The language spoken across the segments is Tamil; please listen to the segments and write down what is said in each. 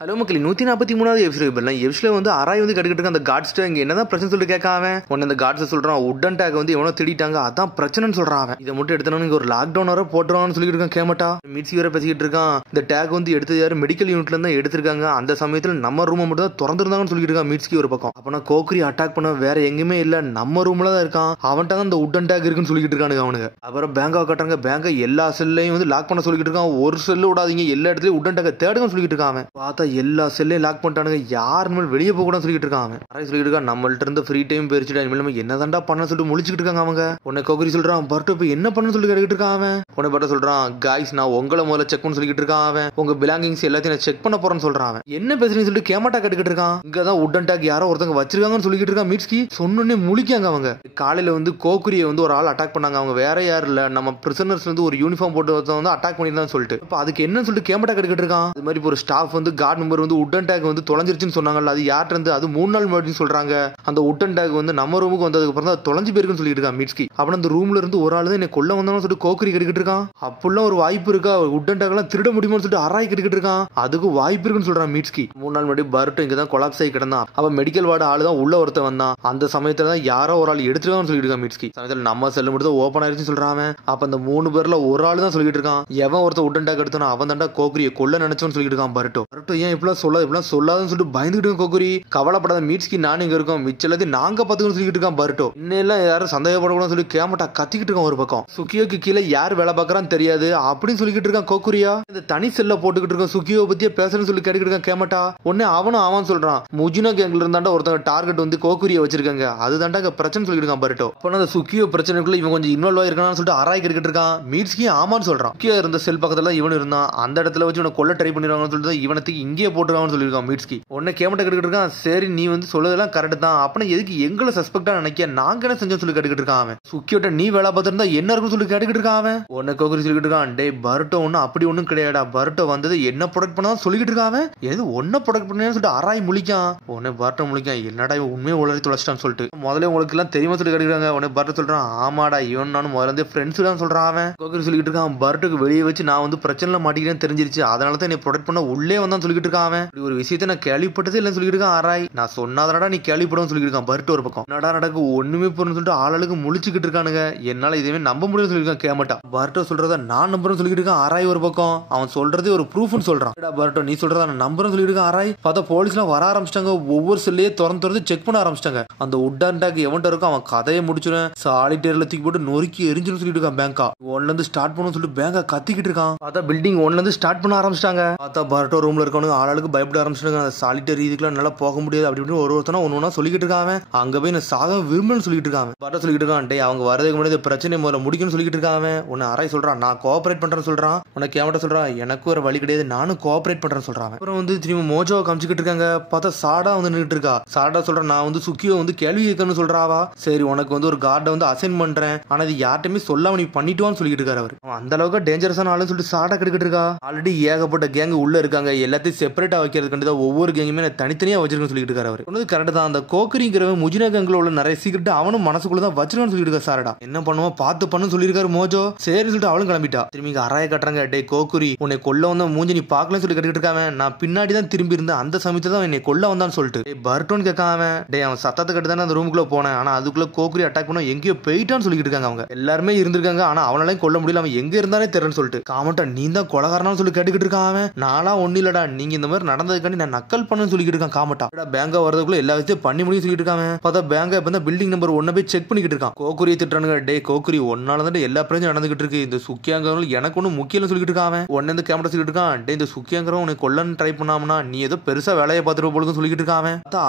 ஹலோ மக்களே 143வது எபிசோட் வந்து அராய் வந்து கட்டுக்கிட்டு இருக்க அந்த காட்ஸ்ட இங்க என்னதான் பிரச்சனை சொல்லிட்டு கேட்காம உடனே அந்த காட்ஸ் சொல்றான் உட்டன் டேக் வந்து எவனோ திட்டாங்க அதான் பிரச்சனைன்னு சொல்றான். இதை மட்டும் எடுத்தனு ஒரு லாக்டவுன் வர போட்டுருவான்னு சொல்லிட்டு இருக்கான். கேமட்டா மிட்சி வேற பேசிக்கிட்டு இருக்கான். இந்த டேக் வந்து எடுத்து யாரு மெடிக்கல் யூனிட்ல இருந்தா எடுத்திருக்காங்க. அந்த சமயத்துல நம்ம ரூம் மட்டும் தான் திறந்திருந்தாங்கன்னு சொல்லிட்டு இருக்கான் மிட்ஸ்கி ஒரு பக்கம். அப்பனா கோக்ரி அட்டாக் பண்ண வேற எங்குமே இல்ல, நம்ம ரூம்ல தான் இருக்கான். அவன்கிட்ட தான் அந்த உட்டன் டேக் இருக்குன்னு சொல்லிட்டு இருக்கானுங்க அவனுங்க. அப்புறம் பேங்கா கட்டுறாங்க. பேங்கை எல்லா செல்லையும் வந்து லாக் பண்ண சொல்லிட்டு இருக்கான். ஒரு செல்லு விடாதீங்க, எல்லா இடத்துலயும் உட்டன் டேக் தேடுங்கன்னு சொல்லிட்டு இருக்கான். பார்த்தா எல்லா செல்லையும் லாக் பண்ணிட்டானுங்க. யாருமே வெளியே போக கூட சொல்லிட்டு இருக்காங்க. சொல்லிட்டு இருக்கான் நம்மள்ட்ட இருந்து ஃப்ரீ டைம் போயிருச்சுடா, இனிமேல் என்னதான்டா பண்ண சொல்லிட்டு முழிச்சுட்டு இருக்காங்க அவங்க. உன்னை கோகரி சொல்றான் பர்ட் இப்ப என்ன பண்ணு சொல்லி கேட்டுட்டு இருக்கான் அவன். உன்னை பர்ட் சொல்றான் காய்ஸ் நான் உங்களை முதல்ல செக் பண்ண சொல்லிட்டு இருக்கான் அவன். உங்க பிலாங்கிங்ஸ் எல்லாத்தையும் நான் செக் பண்ண போறேன்னு சொல்றான் அவன். என்ன பேசுறீங்கன்னு சொல்லிட்டு கேமட்டா கேட்டுக்கிட்டு இருக்கான். இங்கதான் உட்டன் டேக் யாரோ ஒருத்தங்க வச்சிருக்காங்கன்னு சொல்லிட்டு இருக்கான் மிட்ஸ்கி. சொன்னே முழிக்காங்க அவங்க. காலையில வந்து கோக்குரியை வந்து ஒரு ஆள் அட்டாக் பண்ணாங்க. அவங்க வேற யாரும் இல்ல, நம்ம பிரிசனர்ஸ் வந்து ஒரு யூனிஃபார்ம் போட்டு வந்து அட்டாக் பண்ணிருந்தான்னு சொல்லிட்டு அப்ப அதுக்கு என்னன்னு சொல்லிட்டு கேமட்டா கேட்டுக்கிட்டு இருக்கான். அது மாதிரி ஒரு ஸ்டாஃப் வந்து கார்டு மெம்பர் வந்து உட்டன் டேக் வந்து தொலைஞ்சிருச்சுன்னு சொன்னாங்கல்ல, அது யார்ட்ட இருந்து அது 3 நாள் முன்னாடி சொல்றாங்க. அந்த உட்டன் டேக் வந்து நம்ம ரூமுக்கு வந்ததுக்கு அப்புறம் தான் தொலைஞ்சு போயிருக்குன்னு சொல்லிட்டு இருக்கான் மிட்ஸ்கி. அப்புறம் அந்த ரூம்ல இருந்து ஒரு ஆளு தான் என்ன கொல்ல வந்தான்னு சொல்லிட்டு கோக்கரி கேட்டுக்கிட்டு இருக்கான். அப்பெல்லாம் ஒரு வாய்ப்பு இருக்கா உட்டன் டேக் எல்லாம் திருட முடியுமான்னு சொல்லிட்டு அராய் கேட்டுக்கிட்டு இருக்கான். அதுக்கு வாய்ப்பு இருக்குன்னு சொல்றான் மிட்ஸ்கி. 3 நாள் முன்னாடி பர்ட் இங்க தான் கொலாப்ஸ் ஆகி கிடந்தான். அவன் மெடிக்கல் வார்டு ஆளு தான் உள்ள ஒருத்தன் வந்தான். அந்த சமயத்துல தான் யாரோ ஒரு ஆள் எடுத்துருக்கான்னு சொல்லிட்டு இருக்கான் மிட்ஸ்கி. சமயத்துல நம்ம செல்ல மட்டும் ஓபன் ஆயிருச்சுன்னு சொல்றான். அப்ப அந்த 3 பேர்ல ஒரு ஆளு தான் சொல்லிட்டு இருக்கான். எவன் ஒருத்தன் உட்டன் டேக் எடுத்தானோ அவன் தான்டா கோக்கரியை கொல்ல நினைச்சோன்னு சொல்லிட்டு இருக்கான் பர்ட். ஏன் இப்பெல்லாம் சொல்லாதுன்னு சொல்லிட்டு பயந்துட்டு கோக்கரி. கவலைப்படாத மிட்ஸ்கி நான் இங்க இருக்கோம், மிச்சலத்தி நாங்க பாத்துக்கணும் சொல்லிட்டு இருக்கான் பர்ட்டோ. இன்னெல்லாம் யாரும் சந்தேகப்படக்கூடாது சொல்லி கேமட்டா கத்திக்கிட்டு இருக்கான் ஒரு பக்கம். சுக்கியோக்கு கீழே யார் வேலை பாக்குறான்னு தெரியாது அப்படின்னு சொல்லிட்டு இருக்கான் கோக்குரியா. இந்த தனி செல்ல போட்டுக்கிட்டு இருக்கான். சுக்கியோ பத்தியே பேசுறேன்னு சொல்லி கேட்டுக்கிட்டு இருக்கான் கேமட்டா. உடனே அவன் சொல்றான் முஜினோ கேங்ல இருந்தாண்டா ஒருத்தங்க டார்கெட் வந்து கோக்குரியா வச்சிருக்காங்க, அதுதான்டா பிரச்சனை சொல்லிட்டு இருக்கான் பர்ட்டோ. அப்ப அந்த சுக்கியோ பிரச்சனைக்குள்ள இவன் கொஞ்சம் இன்வால்வ் ஆயிருக்கான்னு சொல்லிட்டு ஆராய் கேட்டுக்கிட்டு இருக்கான். மிட்ஸ்கி ஆமான்னு சொல்றான். சுக்கியோ இருந்த செல் பக்கத்துல இவன் இருந்தான். அந்த இடத்துல வச்சு இவனை கொல்ல ட்ரை பண்ணிடுவாங்கன்னு சொல்லிட்டு இவனத்துக்கு இங்கே போட்டுருக்கான்னு சொல்லியிருக்கான் மிட்ஸ்கி. உடனே கேமட்டா கேட்டுக்கிட்டு இருக்கான். சரி நீ வந்து சொல்லதெல்லாம் கரெக்ட் தான், அப்பனா எதுக்கு எங்களை சஸ்பெக்டா நினைக்க நாங்க என்ன செஞ்சோம் சொல்லி கேட்டுக்கிட்டு இருக்கான் அவன். சுக்கியோட்ட நீ வேலை பார்த்திருந்தா என்ன இருக்கும் சொல்லி கேட்டுக்கிட்டு இருக்கான் அவன். உன்னை கோக்கரி சொல்லிட்டு இருக்கான். டே பர்ட்டோ ஒன்னும் அப்படி ஒன்னும் கிடையாடா, பர்ட்டோ வந்தது என்ன ப்ரொடக்ட் பண்ணா சொல்லிக்கிட்டு இருக்கான் அவன். எது ஒன்ன ப்ரொடக்ட் பண்ணு சொல்லிட்டு அராய் முழிக்கான். உன்னை பர்ட்டோ முழிக்கான். என்னடா உண்மையை உளறி தொலைச்சிட்டான்னு சொல்லிட்டு முதல்ல உங்களுக்கு எல்லாம் தெரியுமா சொல்லி கேட்டுக்கிறாங்க. உன்னை பர்ட்டோ சொல்றான் ஆமாடா இவன் நானும் முதல்ல ஃப்ரெண்ட்ஸ் தான் சொல்றான் அவன். கோக்கரி சொல்லிட்டு இருக்கான் பர்ட்டோக்கு வெளியே வச்சு நான் வந்து பிரச்சனை மாட்டிக்கிறேன்னு தெரிஞ்சிருச்சு, அதனால தான் என்னை ப்ரொடக்ட் பண்ண உள்ளே வந்தான்னு சொல்லிட்டு இருக்கான் அவன். ஒரு விஷயத்தை நான் கேள்விப்பட்டதே இல்லைன்னு சொல்லிட்டு இருக்கான் அராய். நான் சொன்னாதடா நீ கேள்விப்படும் சொல்லிட்டு இருக்கான் பர்ட் ஒரு பக்கம். நடா நடக்கு ஒண்ணுமே போறன்னு சொல்லிட்டு ஆளுக்கு முழிச்சுக்கிட்டு இருக்கானுங்க. என்னால இதுவே நம்ப முடியும் சொல்லிருக்கான் கேமட்டா. பர்ட்டோ சொல்றத நான் நம்புறேன்னு சொல்லிட்டு இருக்கான் ஆராய் ஒரு பக்கம். அவன் சொல்றதே ஒரு ப்ரூஃப்னு சொல்றான். பர்ட்டோ நீ சொல்றத நான் நம்புறேன்னு சொல்லிட்டு இருக்கான் ஆராய். பார்த்தா போலீஸ்லாம் வர ஆரம்பிச்சிட்டாங்க. ஒவ்வொரு செல்லையே திறந்து செக் பண்ண ஆரம்பிச்சிட்டாங்க. அந்த உட்டன் டேக் எவன்ட்ட இருக்கும் அவன் கதையை முடிச்சுறேன் சாலிட்டேர்ல தூக்கி போட்டு நொறுக்கி எரிஞ்சுன்னு சொல்லிட்டு இருக்கான். பேங்கா 1ல இருந்து ஸ்டார்ட் பண்ணணும்னு சொல்லிட்டு பேங்கா கத்திக்கிட்டு இருக்கான். பார்த்தா பில்டிங் 1ல இருந்து ஸ்டார்ட் பண்ண ஆரம்பிச்சிட்டாங்க. பார்த்தா பர்ட்டோ ரூம்ல இருக்கவங்க ஆளுக்கு பயப்பட ஆரம்பிச்சிட்டாங்க. சாலிட்டேர் இதுக்குலாம் நல்லா போக முடியாது அப்படி இப்படி ஒருத்தனா ஒன்னு சொல்லிக்கிட்டு இருக்கான். அங்க போய் நான் சாக விரும்புன்னு சொல்லிட்டு இருக்கான். பர்ட்டோ சொல்லிட்டு இருக்கான். டே அவங்க வரதுக்கு முன்னாடி பிரச்சனை முதல்ல முடிக்கும்னு சொல்லிட்டு இருக்கான். உன்னை அராய் சொல்றான் நான் கோஆபரேட் பண்றேன்னு சொல்றான். உன்னை கேமட்டா சொல்றான் எனக்கு ஒரு வழி கிடையாது நானும் கோஆபரேட் பண்றேன்னு சொல்றான். அப்புறம் வந்து திரும்ப மோஜோவை காமிச்சுக்கிட்டு இருக்காங்க. பார்த்தா சாடா வந்து நின்றுட்டு இருக்கா. சாடா சொல்றான் நான் வந்து சுக்கியோ வந்து கேள்வி கேட்கணும்னு சொல்றாவா. சரி உனக்கு வந்து ஒரு கார்டை வந்து அசைன் பண்றேன், ஆனா இது யார்ட்டுமே சொல்லாம நீ பண்ணிட்டுவான்னு சொல்லிட்டு இருக்காரு அவர். அந்த அளவுக்கு டேஞ்சரஸான ஆளுன்னு சொல்லிட்டு சாடா கிடக்கிட்டு இருக்கா. ஆல்ரெடி ஏகப்பட்ட கேங் உள்ள இருக்காங்க, எல்லாத்தையும் செப்பரேட்டா வைக்கிறதுக்கு ஒவ்வொரு கேங்குமே தனித்தனியா வச்சிருக்கேன்னு சொல்லிட்டு இருக்காரு அவர். சொன்னது கரெக்ட் தான். அந்த கோக்கரிங்கிறவன் முஜினா கேங்ல உள்ள நிறைய சீக்கிரட் அவனும் மனசுக்குள்ள தான் வச்சிருக்கான்னு சொல்லிட்டு இருக்கா. சாரடா என்ன பண்ணுவோம் பார்த்து பண்ணு சொல்லியிருக்காரு மோஜோ. சரி சொல்லிட்டு அவளும் கிளம்பிட்டா. திரும்பி அராய கட்டுறாங்க. டே கோக்குரி உன்னை கொல்ல வந்த மூஞ்சி நீ பாக்கலன்னு சொல்லி கட்டிட்டு இருக்காங்க. நான் பின்னாடி தான் திரும்பி இருந்தேன், அந்த சமயத்துல தான் என்னை கொல்ல வந்தான்னு சொல்லிட்டு பர்ட்டோன்னு கேட்காம. டே அவன் சத்தத்தை கட்டு தானே அந்த ரூமுக்குள்ள போனேன், ஆனா அதுக்குள்ள கோக்குரி அட்டாக் பண்ண எங்கேயோ போயிட்டான்னு சொல்லிட்டு இருக்காங்க. அவங்க எல்லாருமே இருந்திருக்காங்க, ஆனா அவனாலையும் கொல்ல முடியல, அவன் எங்க இருந்தானே தெரியலன்னு சொல்லிட்டு காமட்டா நீ தான் கொலகாரனான்னு சொல்லி கேட்டுக்கிட்டு இருக்கான். நானா ஒண்ணு இல்லடா நீங்க இந்த மாதிரி நடந்ததுக்காண்டி நான் நக்கல் பண்ணு சொல்லிட்டு இருக்கான் காமட்டா. பேங்கா வரதுக்குள்ள எல்லா விஷயத்தையும் பண்ணி முடியும் சொல்லிட்டு இருக்காங்க. பார்த்தா பேங்கா இப்ப பில்டிங் நம்பர் 1 போய் செக் பண்ணிக்கிட்டு இருக்கான். கோக்குரியை திட்டுறானுங்க. டே கோக்குரி ஒன்னால தான் எல்லா பிரச்சனையும் நடந்துகிட்டு இருக்கு, இந்த சுக்கியாங்கிறவங்க எனக்கு ஒன்னும் முக்கியம் சொல்லிட்டு இருக்கான். ஒன்னு இந்த கேமரா சொல்லிட்டு இருக்கான். டே இந்த சுக்கியாங்கிறவன் உனக்கு கொல்லன்னு ட்ரை பண்ணாமனா நீ ஏதோ பெருசா வேலையை பார்த்துட்டு போலுன்னு சொல்லிட்டு இருக்கான்.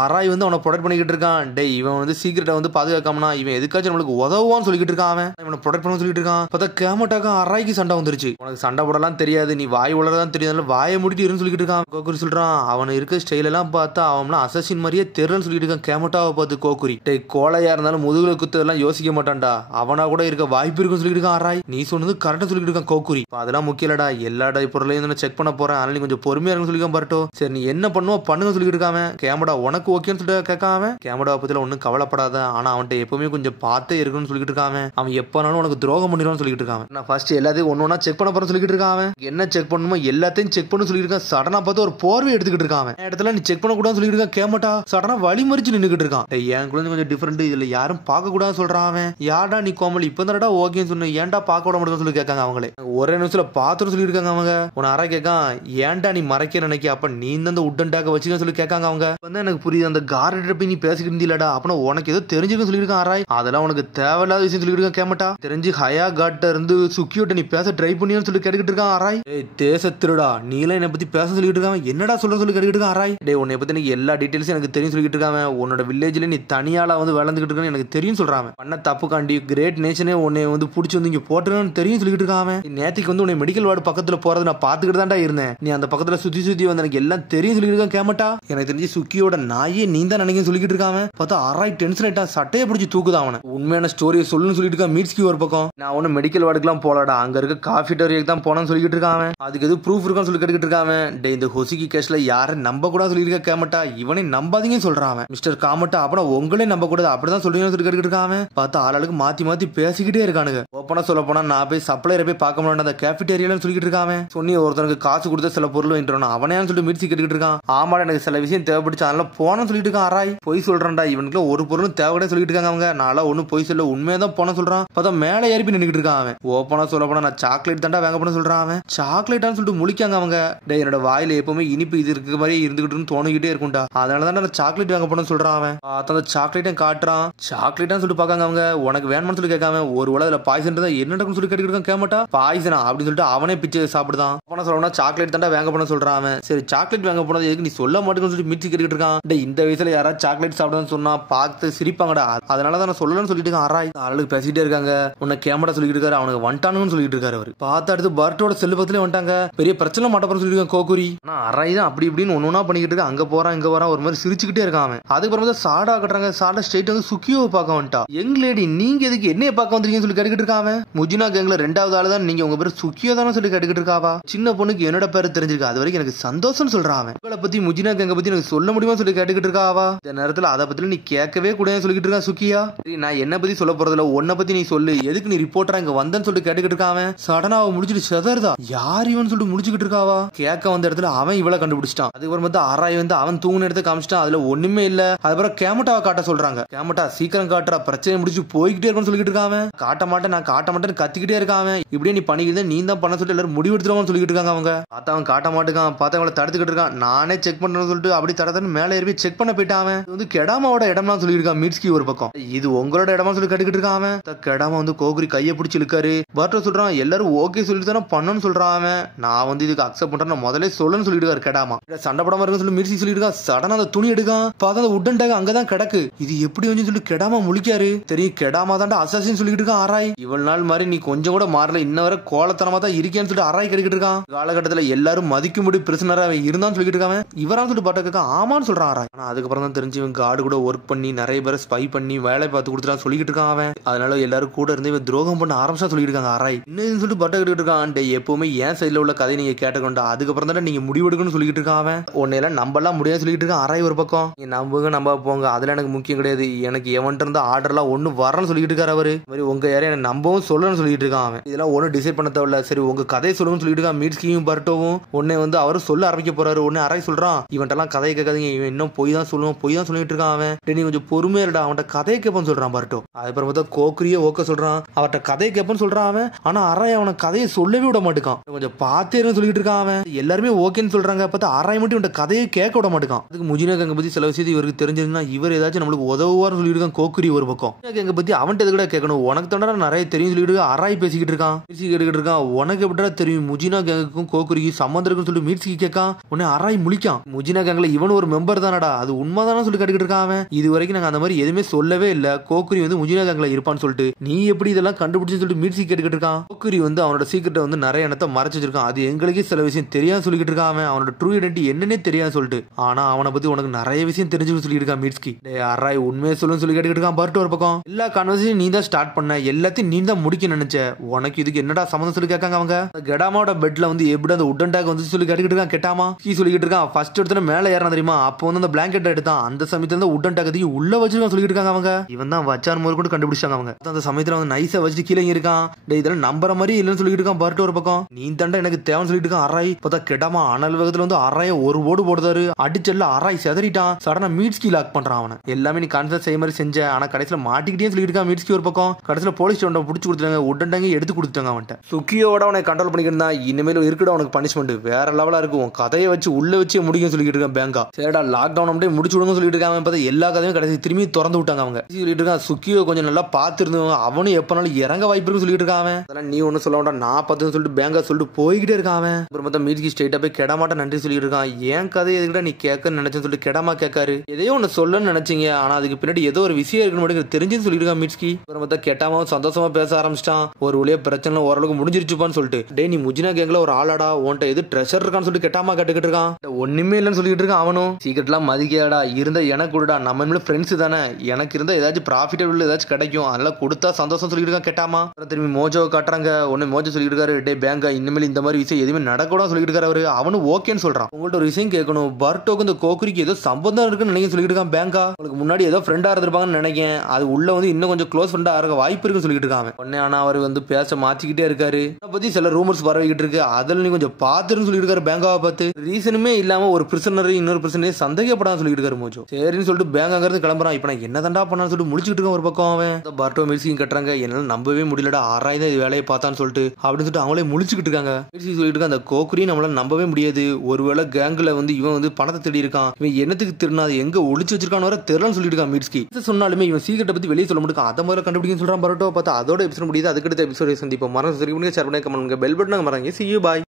அராய் வந்து அவனை ப்ரொடெக்ட் பண்ணிக்கிட்டு இருக்கான். டே இவன் வந்து சீக்கிரட்டை வந்து பாதுகாக்காமனா இவன் எதுக்காச்சும் நம்மளுக்கு உதவுவான்னு சொல்லிட்டு இருக்கான். இவனை ப்ரொடெக்ட் பண்ண சொல்லிட்டு இருக்கான். பார்த்தா கேமட்டாக்கா அராய்க்கு சண்டை வந்துருச்சு. உனக்கு சண்டை போடலாம் தெரியாது, நீ வாய் உளறதான் தெரியாது, வாயை முடிட்டு இருன்னு சொல்லிட்டு இருக்கான். கோக்குரி சொல்றான் அவன் இருக்க ஸ்டைல் எல்லாம் பார்த்தா அவன் அசசின் மாதிரியே தெரியலன்னு சொல்லிட்டு இருக்கான். கேமட்டாவை பார்த்து கோக்குரி டே கோலையா இருந்தாலும் முதுகுல குத்து எல்லாம் யோசிக்க மாட்டான்டா, அவனா கூட இருக்க வாய்ப்பு இருக்குன்னு சொல்லிட்டு இருக்கான் அராய். நீ சொன்னது கரெக்டா சொல்லிட்டு இருக்கான் கோக்குரி. அதெல்லாம் முக்கியலடா, எல்லா பொருளையும் செக் பண்ண போறேன், அதனால நீ கொஞ்சம் பொறுமையா இருக்குன்னு சொல்லிருக்கான் பர்ட்டோ. சரி நீ என்ன பண்ணுவோ பண்ணுங்க சொல்லிட்டு இருக்காம. கேமடா உனக்கு ஓகேன்னு சொல்லிட்டு கேட்காம. கேமடா பத்தில ஒன்னும் கவலைப்படாத, ஆனா அவன்கிட்ட எப்பவுமே கொஞ்சம் பார்த்தே இருக்குன்னு சொல்லிட்டு இருக்காம. அவன் எப்பனாலும் உனக்கு துரோகம் பண்ணிடுவான்னு சொல்லிட்டு இருக்கான். நான் ஃபர்ஸ்ட் எல்லாத்தையும் ஒன்னொன்னா செக் பண்ண போறேன்னு சொல்லிட்டு இருக்கான். என்ன செக் பண்ணுமோ எல்லாத்தையும் செக் பண்ணு சொல்லிட்டு இருக்கான். சடனா பார்த்து பார்த்தா ஒரு போர்வை எடுத்துக்கிட்டு இருக்கான். இடத்துல நீ செக் பண்ண கூடாதுன்னு சொல்லிட்டு இருக்கான். கேமட்டா சடனா வழி மறிச்சு நின்னுகிட்டு இருக்கான். என் குழந்தை கொஞ்சம் டிஃபரெண்ட், இதுல யாரும் பார்க்க கூடாதுன்னு சொல்றான் அவன். யாரா நீ கோமல் இப்ப தானடா ஓகேன்னு சொன்ன, ஏன்டா பார்க்க விட மாட்டேன்னு சொல்லி கேட்காங்க அவங்களே. ஒரே நிமிஷத்துல பாத்துன்னு சொல்லி இருக்காங்க அவங்க. உன அரை கேட்கான், ஏன்டா நீ மறைக்க நினைக்க, அப்ப நீ அந்த உட்டன் டேக்க வச்சுக்க சொல்லி கேட்காங்க அவங்க. வந்து எனக்கு புரியுது, அந்த கார்டு போய் நீ பேசிக்கிட்டு இருந்தீலடா, அப்பனா உனக்கு ஏதோ தெரிஞ்சுக்க சொல்லியிருக்கான் ஆராய். அதெல்லாம் உனக்கு தேவையில்லாத விஷயம் சொல்லியிருக்கான். கேமட்டா தெரிஞ்சு ஹயா காட்ட இருந்து சுக்கியோட்ட நீ பேச ட்ரை பண்ணியான்னு சொல்லி கேட்டுக்கிட்டு இருக்கான் ஆராய். தேச திருடா நீலாம் என்னை பத்தி பேச சொல்லிட்டு இருக்கான். என்னடா சொல்ல சொல்லி கேட்டுக்கிட்டு இருக்கான் ஆராய். டே உன்னை பத்தி எனக்கு எல்லா டீடைல்ஸும் எனக்கு தெரியும் சொல்லிட்டு இருக்காங்க. உன்னோட வில்லேஜ்ல நீ தனியாளா வந்து வளர்ந்துகிட்டு இருக்கான்னு எனக்கு தெரியும் சொல்றாங்க. பண்ண தப்பு காண்டி கிரேட் நேஷனே உன்னை வந்து புடிச்சு வந்து இங்க போட்டுருன்னு தெரியும் சொல்லிட்டு இருக்காங்க. நேத்திக்கு வந்து உன்னை மெடிக்கல் வார்டு பக்கத்துல போறது நான் பாத்துக்கிட்டு தான்டா இருந்தேன். நீ அந்த பக்கத்துல சுத்தி சுத்தி வந்து எனக்கு எல்லாம் தெரியும் சொல்லிட்டு இருக்கான். கேமட்டா எனக்கு தெரிஞ்சு சுக்கியோட நாயே நீ தான் நினைக்க சொல்லிட்டு இருக்காங்க. பார்த்தா ஆராய் டென்ஷன் ஆயிட்டா, சட்டையை பிடிச்சி தூக்குதான் அவனை. உண்மையான ஸ்டோரியை சொல்லுன்னு சொல்லிட்டு இருக்கா. மீட்ஸ்கி ஒரு பக்கம், நான் ஒன்னும் மெடிக்கல் வார்டுக்குலாம் போலடா, அங்க இருக்க காஃபி டோரிக்கு தான் போனேன்னு சொல்லிட்டு இருக்காங்க. அதுக்கு எது ப்ரூஃப் இருக்கான்னு சொல்லி கேட்டுக்கிட்டு இருக்காங்க. டே இந்த ஹொசிகி கேஸ்ல யாரை நம்ப கூட சொல்லியிருக்க. கேமட்டா இவனை நம்பாதீங்கன்னு சொல்றான் மிஸ்டர் காமட்டா. அப்புறம் உங்களே நம்ப கூடாது அப்படிதான் சொல்றீங்கன்னு சொல்லி கேட்டுக்கிட்டு இருக்காங்க. பார்த்தா ஆளுக்கு மாத்தி மாத்தி பேசிக்கிட்டே இருக்கானுங்க. ஓப்பனா சொல்ல போனா நான் போய் சப்ளையரை போய் பார்க்க முடியாது அந்த கேஃபிடேரியால சொல்லிட்டு இருக்காங்க. சொன்னி ஒருத்தனுக்கு காசு கொடுத்த சில பொருள் வாங்கிட்டு அவனே சொல்லி மீட்சி கேட்டுக்கிட்டு இருக்கான். ஆமாடா எனக்கு சில விஷயம் தேவைப்படுச்சு அதனால போனன்னு சொல்லிட்டு இருக்கான். ஆராய் பொய் சொல்றான்டா, இவனுக்கு ஒரு பொருளும் தேவையே சொல்லிட்டு இருக்காங்க அவங்க. நாளா ஒன்னும் பொய் சொல்ல உண்மையா தான் போன சொல்றான். பார்த்தா மேல ஏறி நின்னுக்கிட்டு இருக்கான் அவன். ஓப்பனா சொல்ல போனா நான் சாக்லேட் தாண்டா வாங்க போன சொல்றான் அவன். சாக்லேட்டான்னு சொல்லிட்டு முழிக்காங்க அவங்க. டே என்னோட வாயில எப்பவுமே இனிப்பு இது இருக்க மாதிரி இருந்துகிட்டு தோணிக்கிட்டே இருக்கும்டா, அதனால தான் சாக்லேட் வாங்க போன சொல்றான் அவன். அந்த சாக்லேட்டை காட்டுறான். சாக்லேட்டான்னு சொல்லிட்டு பாக்காங்க அவங்க. உனக்கு வேணும்னு சொல்லி கேட்காம ஒரு வேளை அதுல பாய்சன் தான் என்ன சொல்லி கேட்டுக்கிட்டு கேமட்டா. பாய்சனா அப்படின்னு சொல்லிட்டு அவனே பிச்சை சாப்பிடுதான். அப்ப சொல்லணும்னா சாக்லேட் தாண்டா வாங்க போன சொல்றான் அவன். சரி சாக்லேட் வாங்க போனது எதுக்கு நீ சொல்ல மாட்டேன்னு சொல்லி மிச்சி கேட்டுக்கிட்டு இருக்கான். இந்த வயசுல யாராவது சாக்லேட் சாப்பிடுன்னு சொன்னா பார்த்து சிரிப்பாங்கடா, அதனாலதான் நான் சொல்லலன்னு சொல்லிட்டு இருக்கான். ஆராய் ஆளுக்கு பேசிட்டே இருக்காங்க. உன்னை கேமரா சொல்லிட்டு இருக்காரு, அவனுக்கு வந்துட்டானுன்னு சொல்லிட்டு இருக்காரு அவரு. பார்த்தா அடுத்து பர்ட்டோட செல்லு பத்திலே வந்துட்டாங்க. பெரிய பிரச்சனை மாட்டப்பறம் சொல்லிருக்கான் கோகுரி. ஆனா அராய் தான் அப்படி இப்படின்னு ஒன்னொன்னா பண்ணிக்கிட்டு இருக்க. அங்க போறான் இங்க வரான் ஒரு மாதிரி சிரிச்சுக்கிட்டே இருக்கான் அவன். அதுக்கப்புறம் தான் சாடா கட்டுறாங்க. சாடா ஸ்ட்ரெயிட் வந்து சுக்கியோவை பார்க்க வந்துட்டா. யங் லேடி நீங்க எதுக்கு என்னைய பார்க்க வந்திருக்கீங்கன்னு சொல்லி கேட்டுக்கிட்டு இருக்காங்க. முஜினா கேங்ல ரெண்டாவது ஆளு தான் நீங்க, உங்க பேர் சுக்கியோ தானே சொல்லி கேட்டுக்கிட்டு இருக்காவா. சின்ன பொண்ணுக்கு என்னோட பேரு தெரிஞ்சிருக்கு, அது வரைக்கும் எனக்கு சந்தோஷம் சொல்றான் அவன். இவளை பத்தி முஜினா கேங்க பத்தி எனக்கு சொல்ல முடியுமா சொல்லி கேட்டுக்கிட்டு இருக்காவா. இந்த நேரத்துல அதை பத்தி நீ கேட்கவே கூடாதுன்னு சொல்லிட்டு இருக்கா சுக்கியா. நான் என்ன பத்தி சொல்ல போறதுல உன்னை பத்தி நீ சொல்லு, எதுக்கு நீ ரிப்போர்ட்டரா இங்க வந்தன்னு சொல்லிட்டு கேட்டுக்கிட்டு இருக்கான். சடனா அவன் முடிச்சிட்டு செதறதா யார் இவன் சொல்லிட்டு முடிச்சுக்கிட்டு இருக்காவா. கேட்க வந்த இடத்துல அவன் இவளை கண்டுபிடிச்சிட்டான். அதுக்கப்புறம் வந்து ஆராய் வந்து அவன் தூங்கின இடத்த காமிச்சிட்டான். அதுல ஒண்ணுமே இல்ல. அதுக்கப்புறம் கேமட்டாவை காட்ட சொல்றாங்க. கேமட்டா சீக்கிரம் காட்டுறா, பிரச்சனை முடிச்சு போய்கிட்டே இருக்குன்னு சொல்லிட்டு இருக்காங்க. காட்ட மாட்டேன் நான் காட்ட மாட்டேன்னு கத்திக்கிட்டே இருக்காங்க. இப்படியே நீ பண்ணிக்கிட்டு நீ தான் பண்ண சொல்லிட்டு எல்லாரும் முடிவெடுத்துருவான்னு சொல்லிட்டு இருக்காங்க அவங்க. பார்த்தா அவன் காட்ட மாட்டேங்கான். பார்த்தா அவளை தடுத்துக்கிட்டு இருக்கான். நானே செக் பண்றேன்னு சொல்லிட்டு அப்படி தடத்தன்னு மேல ஏறி செக் பண்ண போயிட்டான். இது வந்து கெடாமாவோட இடம்லாம் சொல்லியிருக்கான் மீட்ஸ்கி ஒரு பக்கம். இது உங்களோட இடமா சொல்லி கேட்டுக்கிட்டு இருக்கான் அவன். கெடாமா வந்து கோகுரி கையை பிடிச்சி இழுக்காரு. பர்ட்டோ சொல்றான் எல்லாரும் ஓகே சொல்லிட்டு தானே பண்ணணும்னு சொல்றான் அவன். நான் வந்து இதுக்கு அக்செப்ட் பண்றேன் முதல்ல சொல்லணும்னு சொல்லிட்டு இருக்காரு கெடாமா. சண்டை படமா இருக்குன்னு சொல்லி மீட்ஸ்கி சொல்லிட்டு இருக்கா. சடனா அந்த துணி எடுக்கான். பார்த்தா அந்த உட்டன் டேக் அங்கதான் கிடக்கு. இது எப்படி வந்து சொல்லி கெடாமா முழிக்காரு. தெரியும் கெடாமா தாண்டா அசாசின்னு சொல்லிட்டு இருக்கான் ஆராய். இவ்வளவு நாள் மாதிரி நீ கொஞ்சம் கூட மாறல, இன்ன வரை கோலத்தனமா தான் இருக்கேன்னு சொல்லிட்டு ஆராய் கேட்டுக்கிட்டு இருக்கான். காலகட்டத்துல எல்லாரும் மதிக்கும்படி பிரச்சனை இருந்தான்னு சொல்லிட்டு இருக்காங்க. இவரான்னு சொல்லிட்டு பாட்டு ஆமான்னு சொல்றான் ஆராய். ஆனா அதுக்கப்புறம் தான் தெரிஞ்சு இவன் கார்டு கூட ஒர்க் பண்ணி நிறைய பேரை ஸ்பை பண்ணி வேலை பார்த்து கொடுத்துட்டான்னு சொல்லிட்டு இருக்கான் அவன். அதனால எல்லாரும் கூட இருந்து இவன் துரோகம் பண்ண ஆரம்பிச்சா சொல்லிட்டு இருக்காங்க ஆராய். இன்னும் சொல்லிட்டு பட்ட கேட்டுக்கிட்டு இருக்கான். எப்பவுமே ஏன் சைட்ல உள்ள கதை நீங்க கேட்டுக்கொண்டா, அதுக்கப்புறம் தான் நீங்க முடிவெடுக்கணும்னு சொல்லிட்டு இருக்கான் அவன். உன்னையெல்லாம் நம்பலாம் முடியாது சொல்லிட்டு இருக்கான் ஆராய் ஒரு பக்கம். நீ நம்புங்க நம்ப போங்க அதெல்லாம் எனக்கு முக்கியம் கிடையாது, எனக்கு எவன்ட்டு இருந்த ஆர்டர்லாம் ஒண்ணு வரணும்னு சொல்லிட்டு இருக்காரு அவரு. உங்க யாரையும் எனக்கு நம்பவும் சொல்லணும்னு சொல்லிட்டு இருக்கான் அவன். இதெல்லாம் ஒன்னும் டிசைட் பண்ண தேவையில்ல, சரி உங்க கதையை சொல்லுங்கன்னு சொல்லிட்டு இருக்கான். மீட்ஸ்கியும் பர்ட்டோவும் உடனே வந்து அவரும் சொல்ல ஆரம்பிக்க போறாரு. உடனே ஆராய் சொல்றான் இவன்ட்டெல்லாம் கதையை கேட்காதீங்க, இவன் இன்னும் பொய் தான் சொல்லுவான் பொய் தான் சொல்லிட்டு இருக்கான் அவன். நீ கொஞ்சம் பொறுமையா இருடா, அவன்கிட்ட கதையை கேட்பன்னு சொல்றான் பர்ட்டோ. அதுக்கப்புறம் பார்த்தா கோக்குரியே ஓக்க சொல்றான், அவன்கிட்ட கதையை கேட்பன்னு சொல்றான் அவன். ஆனா ஆராய் அவனை கதையை சொல்லவே விட மாட்டான். கொஞ்சம் பார்த்தேன்னு சொல்லிட்டு இருக்கான் அவன். எல்லாருமே ஓகேன்னு சொல்றாங்க. பார்த்தா ஆராய் மட்டும் இவன் கதையை கேட்க விட மாட்டான். அதுக்கு முஜினா கேங்க பத்தி சில விஷயத்தை இவருக்கு தெரிஞ்சிருந்தா இவர் ஏதாச்சும் நம்மளுக்கு உதவுவார்னு சொல்லிட்டு இருக்கான் கோக்குரி ஒரு பக்கம். கேங்க பத்தி அவன்கிட்ட எது கூட கேட்கணும், உனக்கு தாண்டா நிறைய தெரியும் சொல்லிட்டு ஆராய் பேசிக்கிட்டு இருக்கான். கேட்டுக்கிட்டு இருக்கான். உனக்கு எப்படா தெரியும் முஜினா கேங்குக்கும் கோக்குரிக்கும் சம்பந்தம் இருக்குன்னு சொல்லி மீட்ஸ்கி கேட்கான். உடனே ஆராய் முழிக்கான். முஜினா கேங்ல இவன் ஒரு மெம்பர் தானடா, அது உண்மைதானு சொல்லி கேட்டுக்கிட்டு இருக்கான் அவன். இது வரைக்கும் நாங்க அந்த மாதிரி எதுவுமே சொல்லவே இல்ல, கோக்குரி வந்து முஜினா கேங்ல இருப்பான்னு சொல்லிட்டு நீ எப்படி இதெல்லாம் கண்டுபிடிச்சு சொல்லிட்டு மீட்ஸ்கி கேட்டுக்கிட்டு இருக்கான். கோக்குரி வந்து அவனோட சீக்கிரத்தை வந்து நிறைய இடத்தை மறைச்சு வச்சிருக்கான். அது எங்களுக்கே சில விஷயம் தெரியாது சொல்லிக்கிட்டு இருக்கான் அவன். அவனோட ட்ரூ ஐடென்டி என்னன்னே தெரியாது சொல்லிட்டு. ஆனா அவனை பத்தி உனக்கு நிறைய விஷயம் தெரிஞ்சுன்னு சொல்லிட்டு இருக்கான் மீட்ஸ்கி. ஆராய் உண்மையை சொல்லுன்னு சொல்லி கேட்டுக்கிட்டு இருக்கான். பர்ட்டோ ஒரு பக்கம். எல்லா கான்வர்சேஷன் நீ தான் ஸ்டார்ட் பண்ண, எல்லாத்தையும் நீ தான் முடிக்க நினைச்ச, உனக்கு இதுக்கு என்னடா சம்மந்தம் சொல்லி கேட்காங்க அவங்க. கெடாமாவோட பெட்ல வந்து எப்படி அந்த உட்டன் டேக் வந்து சொல்லி கேட்டுக்கிட்டு இருக்கான். கெட்டாமா கீ சொல்லிக்கிட்டு இருக்கான். ஃபர்ஸ்ட் எடுத்து மேல ஏறணும் தெரியுமா, அப்போ வந்து அந்த பிளாங்கெட் எடுத்தான். அந்த சமயத்துல வந்து உட்டன் டேக் உள்ள வச்சிருக்கான் சொல்லிட்டு இருக்காங்க அவங்க. இவன் தான் வச்சான் முதல் கூட கண்டுபிடிச்சாங்க அவங்க. அந்த சமயத்துல வந்து நைஸா வச்சுட்டு கீழே இருக்கான். இதெல்லாம் நம்புற மாதிரி இல்லைன்னு சொல்லிட்டு இருக்கான். பர்ட்டோ ஒரு பக்கம். நீ தாண்டா எனக்கு தேவைன்னு சொல்லிட்டு இருக்கான் ஆராய். பார்த்தா கெடாமா அனல் வேகத்துல வந்து அரைய ஒரு ஓடு போடுதாரு. அடிச்சல்ல அராய் செதறிட்டான். சடனா மீட்ஸ்கி லாக் பண்றான் அவனை. எல்லாமே நீ கான்ஃபரன்ஸ் செய்ய மாதிரி செஞ்ச, ஆனா கடைசியில மாட்டிக்கிட்டே சொல்லிட்டு இருக்கான் மீட்ஸ்கி ஒரு பக்கம். கடைசியில போலீஸ் ஸ்டேஷன்ல புடிச்சு கொடுத்தாங்க, உடனே எடுத்து கொடுத்தாங்க அவன்கிட்ட. சுக்கியோட அவனை கண்ட்ரோல் பண்ணிக்கிட்டு இனிமேல் இருக்குடா உனக்கு பனிஷ்மெண்ட் வேற லெவலா இருக்கும், உன் கதையை வச்சு உள்ள வச்சு முடியும் சொல்லிட்டு இருக்கான் பேங்கா. சரிடா லாக்டவுன் அப்படியே முடிச்சு விடுங்க சொல்லிட்டு இருக்காங்க. பார்த்தா எல்லா கதையும் கடைசி திரும்பி திறந்து விட்டாங்க அவங்க. சொல்லிட்டு இருக்கான் சுக்கியோ கொஞ்சம் நல்லா பார்த்துருந்தோம், அவனும் எப்பனாலும் இறங்க வாய்ப்பு இருக்கு சொல்லிட்டு இருக்கான். அதெல்லாம் நீ ஒன்னும் சொல்ல வேண்டாம், நான் பார்த்து சொல்லிட்டு பேங்கா சொல்லிட்டு போய்கிட்டே இருக்கான். அப்புறம் பார்த்தா மீட்ஸ்கி ஸ்ட்ரெயிட்டா போய் கெடாமாட்ட நன்றி சொல்லிட்டு இருக்கான். ஏன் கதை எதுக்கிட்ட நீ கேட்கன்னு நினைச்சேன்னு சொல்லிட்டு கெடாமா கேட்காரு. எதையோ ஒன்னு சொல்லணும்னு நினைச்சீங்க, ஆனா அதுக்கு பின்னாடி ஏதோ ஒரு விஷயம் இருக்குன்னு தெரிஞ்சுன்னு சொல்லிட்டு இருக்கான் மீட்ஸ்கி. அப்புறம் பார்த்தா கெட்டாமாவும் சந்தோஷமா பேச ஆரம்பிச்சிட்டான். ஒரு வழியா பிரச்சனை ஓரளவுக்கு முடிஞ்சிருச்சுப்பான்னு சொல்லிட்டு. டே நீ முஜினா கேங்ல ஒரு ஆளாடா, உன்ட்ட எது ட்ரெஷர் இருக்கான்னு சொல்லிட்டு கெட்டாமா கேட்டுக்கிட்டு இருக்கான். ஒண்ணுமே இல்லைன்னு சொல்லிட்டு இருக்கான் அவனும். சீக்கிரட்லாம் மதிக்காடா, இருந்த எனக்கு கொடுடா, நம்ம ஃப்ரெண்ட்ஸ் தானே, எனக்கு இருந்தா ஏதாச்சும் ப்ராஃபிட்டபிள் ஏதாச்சும் கிடைக்கும், அதனால கொடுத்தா சந்தோஷம் சொல்லிட்டு இருக்கான் கெட்டாமா. திரும்பி மோஜோவை காட்டுறாங்க. ஒன்னு மோஜோ சொல்லிட்டு இருக்காரு, டே பேங்கா இனிமேல் இந்த மாதிரி விஷயம் எதுவுமே நடக்கூடாது சொல்லிட்டு இருக்காரு அவரு. அவனு ஓகேன்னு சொல்றான். உங்கள்ட்ட ஒரு விஷயம் கேட்கணும், பர்ட்டோக்கு இந்த கோக்குரிக்கு ஏதோ சம்பந்தம் இருக்குன்னு நினைக்க சொல்லிட்டு இருக்கான் பேங்கா. உங்களுக்கு முன்னாடி ஏதோ ஃப்ரெண்டா இருந்திருப்பாங்கன்னு நினைக்கிறேன், அது உள்ள வந்து இன்னும் கொஞ்சம் க்ளோஸ் ஃப்ரெண்டா இருக்க வாய்ப்பு இருக்குன்னு சொல்லிட்டு இருக்காங்க. உடனே ஆனா அவர் வந்து பேச மாத்திக்கிட்டே இருக்காரு. அதை பத்தி சில ரூமர்ஸ் பரவிக்கிட்டு இருக்கு, அதுல நீ கொஞ்சம் பாத்துன்னு சொல்லிட்டு இருக்காரு பேங்காவை பார்த்து. ரீசனுமே இல்லாம ஒரு பிரிசனர் இன்னொரு பிரிசனே சந்தேகப்படான்னு சொல்லிட்டு இருக்காரு மோஜோ. சரின்னு சொல்லிட்டு பேங்காங்கிறது கிளம்புறான். இப்ப நான் என்ன தண்டா பண்ணான்னு சொல்லிட்டு முடிச்சுட்டு இருக்கான் ஒரு பக்கம். அவன் பர்ட்டோ மில்சியும் கட்டுறாங்க. என்னால நம்பவே முடியலடா, ஆராய்தான் இது வேலையை பார்த்தான்னு சொல்லிட்டு அப்படின்னு சொல்லிட்டு அவங்களே முழிச்சுக்கிட்டு இருக்காங்க. சொல்லிட்டு இருக்க அந்த கோக்குரியும் நம்மளால நம்பவே முடியாது, ஒருவேளை கேங்ல வந்து இவன் வந்து பணத்தை தேடி இருக்கான், இவன் என்னத்துக்கு திருநாது எங்க ஒளிச்சு வச்சிருக்கான்னு வர தெரியலன்னு சொல்லிட்டு இருக்கான் மீட்ஸ்கி. சொன்னாலுமே இவன் சீக்கிரத்தை பத்தி வெளியே சொல்ல முடியும், அதை முதல்ல கண்டுபிடிக்க சொல்றான் பர்ட்டோ. பார்த்தா அதோட எபிசோட் முடியுது. அதுக்கடுத்த எபிசோட சந்திப்போம். மறந்து ஷேர் பண்ணுங்க, கமெண்ட் பண்ணுங்க, பெல் பட்டன் மறங்க. See you, bye.